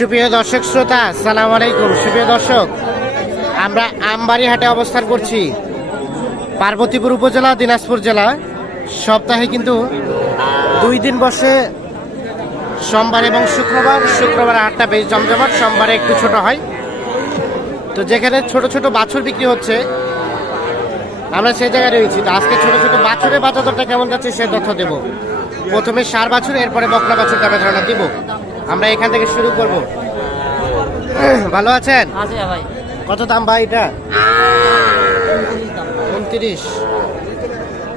সুপ্রিয় দর্শক শ্রোতা সালাম আলাইকুম। সুপ্রিয় দর্শক, আমরা আমবাড়ি হাটে অবস্থান করছি। পার্বতীপুর উপজেলা, দিনাজপুর জেলা। সপ্তাহে কিন্তু দুই দিন বসে সোমবার এবং শুক্রবার শুক্রবার হাটটা বেশ জমজমাট, সোমবারে একটু ছোট হয়। তো যেখানে ছোট ছোট বাছুর বিক্রি হচ্ছে, আমরা সেই জায়গায় রয়েছি। তো আজকে ছোট ছোট বাছুরের বাজার দরটা কেমন যাচ্ছে, সে তথ্য দেবো। প্রথমে সার বাছুর, এরপরে বকলা বাছুর দামে ধারণা দিব। আমরা এখান থেকে শুরু করব। ভালো আছেন? ভাই। কত দাম ভাই এটা? উনত্রিশ।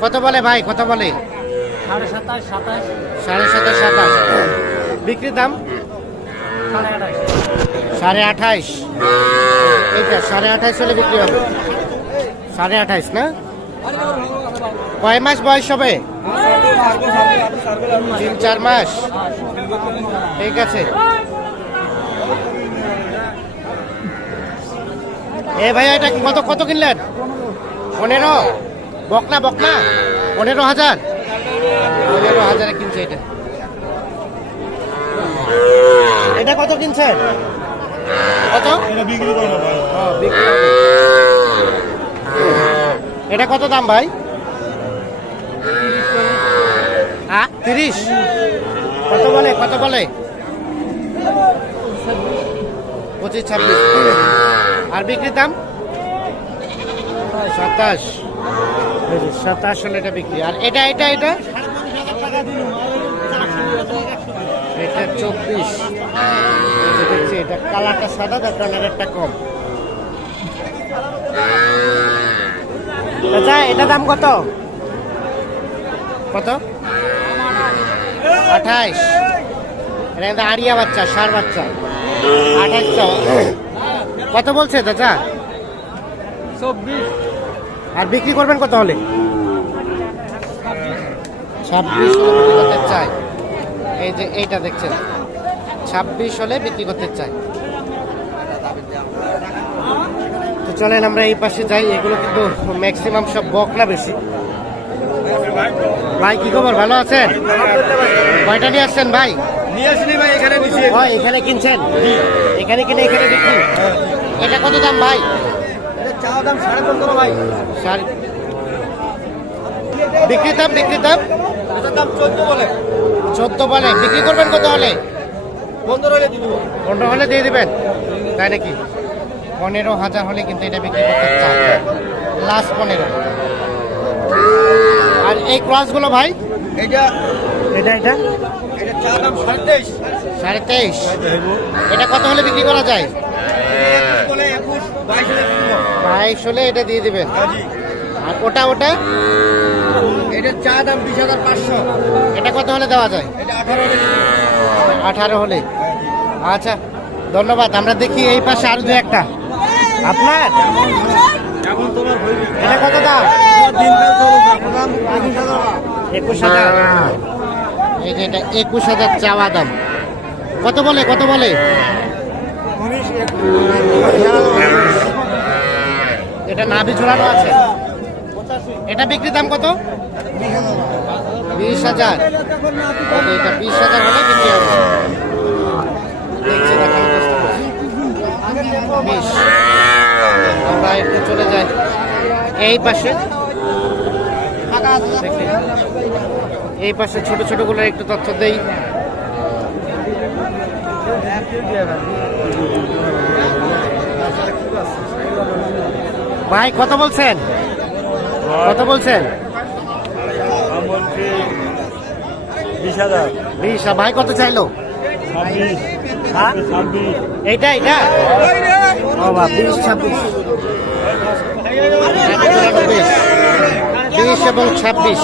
কত বলে ভাই? কত বলে? সাড়ে সাতাশ সাতাশ। সাড়ে সাতাশ সাতাশ। বিক্রির দাম? সাড়ে আঠাইশ এইটা সাড়ে আঠাইশ হলে বিক্রি হবে। সাড়ে আঠাইশ না? কয় মাস বয়স হবে? তিন, চার মাস? ঠিক আছে। এ ভাই এটা কত কত কিনলেন? পনেরো? বকনা বকনা? পনেরো হাজার? পনেরো হাজারে কিনছে এটা। এটা কত কিনছেন? কত। এটা কত দাম ভাই? হ্যাঁ? তিরিশ। কত বলে? কত বলে? পঁচিশ, ছাব্বিশ। আর বিক্রির দাম? সাতাশ। সাতাশ হলে এটা বিক্রি। আর এটা এটা এটা? এটা চব্বিশ। দেখছি, এটা কালারটা সাদা, তার কালারটা কম। আচ্ছা এটা দাম কত? কত? আঠাইশ। এটা কিন্তু আরিয়া বাচ্চা সার বাচ্চা। আঠাইশ কত বলছে চাচা? চব্বিশ। আর বিক্রি করবেন কত হলে? ছাব্বিশ করতে চাই। এই যে এইটা দেখছেন। ছাব্বিশ হলে বিক্রি করতে চাই। তো চলেন আমরা এই পাশে যাই। এগুলো কিন্তু ম্যাক্সিমাম সব বকলা বেশি। ভাই কি খবর? ভালো আছেন? কয়টা নিয়ে আসছেন ভাই? নিয়ে আসলি ভাই এখানে ও এখানে কিনছেন? এখানে কিনে এখানে বিক্রি? এটা কত দাম ভাই? দাম সাড়ে পনেরো ভাই। বিক্রির দাম বিক্রির দাম? দাম চোদ্দ বলে। চোদ্দ বলে। বিক্রি করবেন কত হলে? পনেরো হলে দিব। পনেরো হলে দিয়ে দিবেন? তাই নাকি? পনেরো হাজার হলে কিন্তু এটা বিক্রি করতে চান। লাস্ট পনেরো। আর এই ক্রসগুলো ভাই? এটা সাড়ে তেইশ। এটা কত হলে বিক্রি করা যায়? বাইশ হলে এটা দিয়ে দিবেন। জি। আর ওটা ওটা? এটা চা দাম বিশ হাজার পাঁচশো। এটা কত হলে দেওয়া যায়? আঠারো হলে। আঠারো হলে। আচ্ছা ধন্যবাদ। আমরা দেখি এই পাশে আরও দু একটা। আপনার? এটা কত দাম? একুশ হাজার। এটা একুশ হাজার চাওয়া দাম। কত বলে কত বলে? এটা নাভি ঝোলানো আছে। এটা বিক্রি দাম কত? বিশ হাজার। এটা বিশ হাজার হলে বিক্রি হবে। আমরা একটু চলে যাই। এই পাশে দেখি। এই পাশে ছোট ছোটগুলো একটু তথ্য দেই ভাই কত বলছেন কত বলছেন বলছি বিশ ভাই কত চাইলো হ্যাঁ? এইটা এইটা বিশ ছাব্বিশ বিশ এবং ছাব্বিশ।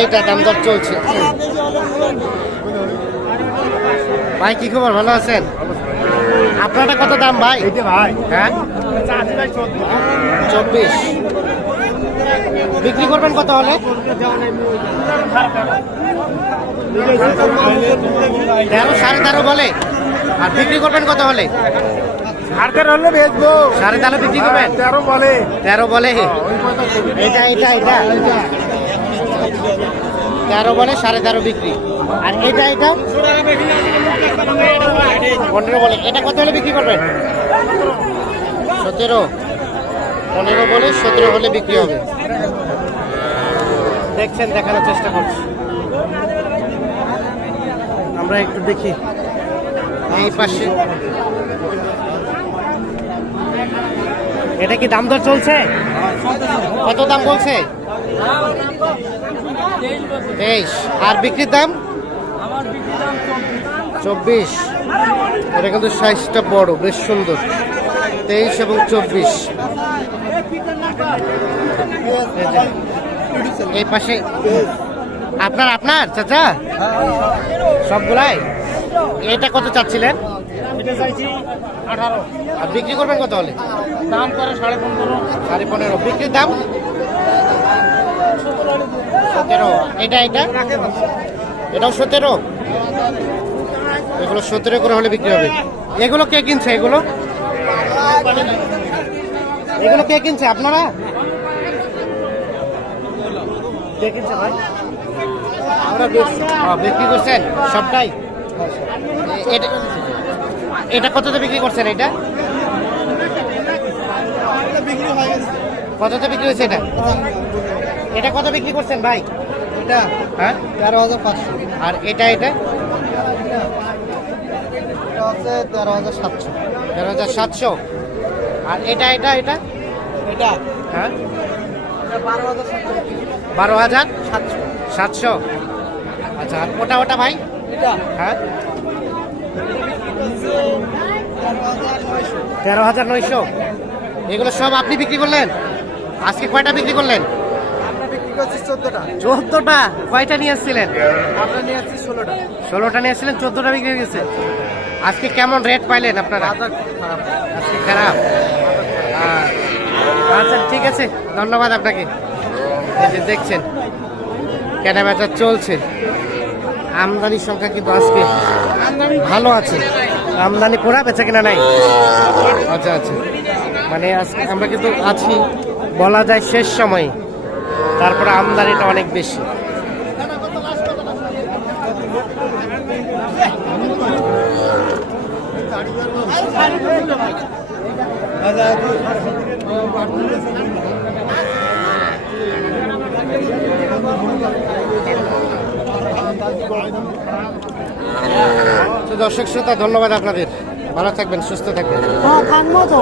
এইটা দাম দর চলছে। ভাই কি খবর? ভালো আছেন? আপনারটা কত দাম ভাই? ভাই। হ্যাঁ? চব্বিশ। বিক্রি করবেন কত হলে? তেরো সাড়ে তেরো বলে। আর বিক্রি করবেন কত হলে? হারকার হলে বেচবো সাড়ে তেরো বিক্রি করবেন? তেরো বলে। তেরো বলে? এটা এটা এটা তেরো বলে সাড়ে তেরো বিক্রি। আর এটা এটা পনেরো বলে। এটা কত হলে বিক্রি করবেন? সতেরো। পনেরো বলে সতেরো হলে বিক্রি হবে। দেখছেন দেখানোর চেষ্টা করছি। আমরা একটু দেখি। এই পাশে এটা কি দাম দর চলছে? কত দাম বলছে? তেইশ। আর বিক্রির দাম? চব্বিশ। এটা কিন্তু সাইজটা বড়, বেশ সুন্দর। তেইশ এবং চব্বিশ। এই পাশে আপনার আপনার, চাচা? সবগুলাই? এটা কত চাচ্ছিলেন? এটা চাইছি আঠারো। আর বিক্রি করবেন কত হলে? দাম করে সাড়ে পনেরো। সাড়ে পনেরো। বিক্রির দাম? সতেরো। এটা এটা? এটাও সতেরো? এগুলো সতেরো করে হলে বিক্রি হবে। এগুলো কে কিনছে এগুলো? এগুলো কে কিনছে? আপনারা? কে কিনছে ভাই? আমরা বিক্রি করছেন? সবটাই? এটা এটা কততে বিক্রি করছেন এটা? কততে বিক্রি হয়েছে এটা? এটা কত বিক্রি করছেন ভাই? এটা হ্যাঁ? তেরো হাজার পাঁচশো। আর এটা এটা? হচ্ছে তেরো হাজার সাতশো। তেরো হাজার সাতশো। আর এটা এটা এটা? এটা হ্যাঁ? বারো হাজার সাতশো। সাতশো। আচ্ছা আর ওটা ওটা ভাই? হ্যাঁ? তেরো হাজার নয়শো। এগুলো সব আপনি বিক্রি করলেন? আজকে কয়টা বিক্রি করলেন? চোদ্দোটা। কয়টা নিয়ে এসেছিলেন নিয়ে আসছি ষোলোটা। নিয়ে এসেছিলেন চোদ্দটা বিক্রি গেছে। আজকে কেমন রেট পাইলেন আপনারা? আজকে খারাপ। আচ্ছা ঠিক আছে। ধন্যবাদ আপনাকে। দেখছেন কেনা বেচা চলছে। আমদানির সংখ্যা কিন্তু আজকে ভালো আছে। আমদানি করা বেচা কিনা নাই। আচ্ছা আচ্ছা। মানে আজকে আমরা কিন্তু আছি, বলা যায় শেষ সময়ে। তারপরে আমদানিটা অনেক বেশি। তো দর্শক শ্রোতা ধন্যবাদ আপনাদের। ভালো থাকবেন সুস্থ থাকবেন। হ্যাঁ তো।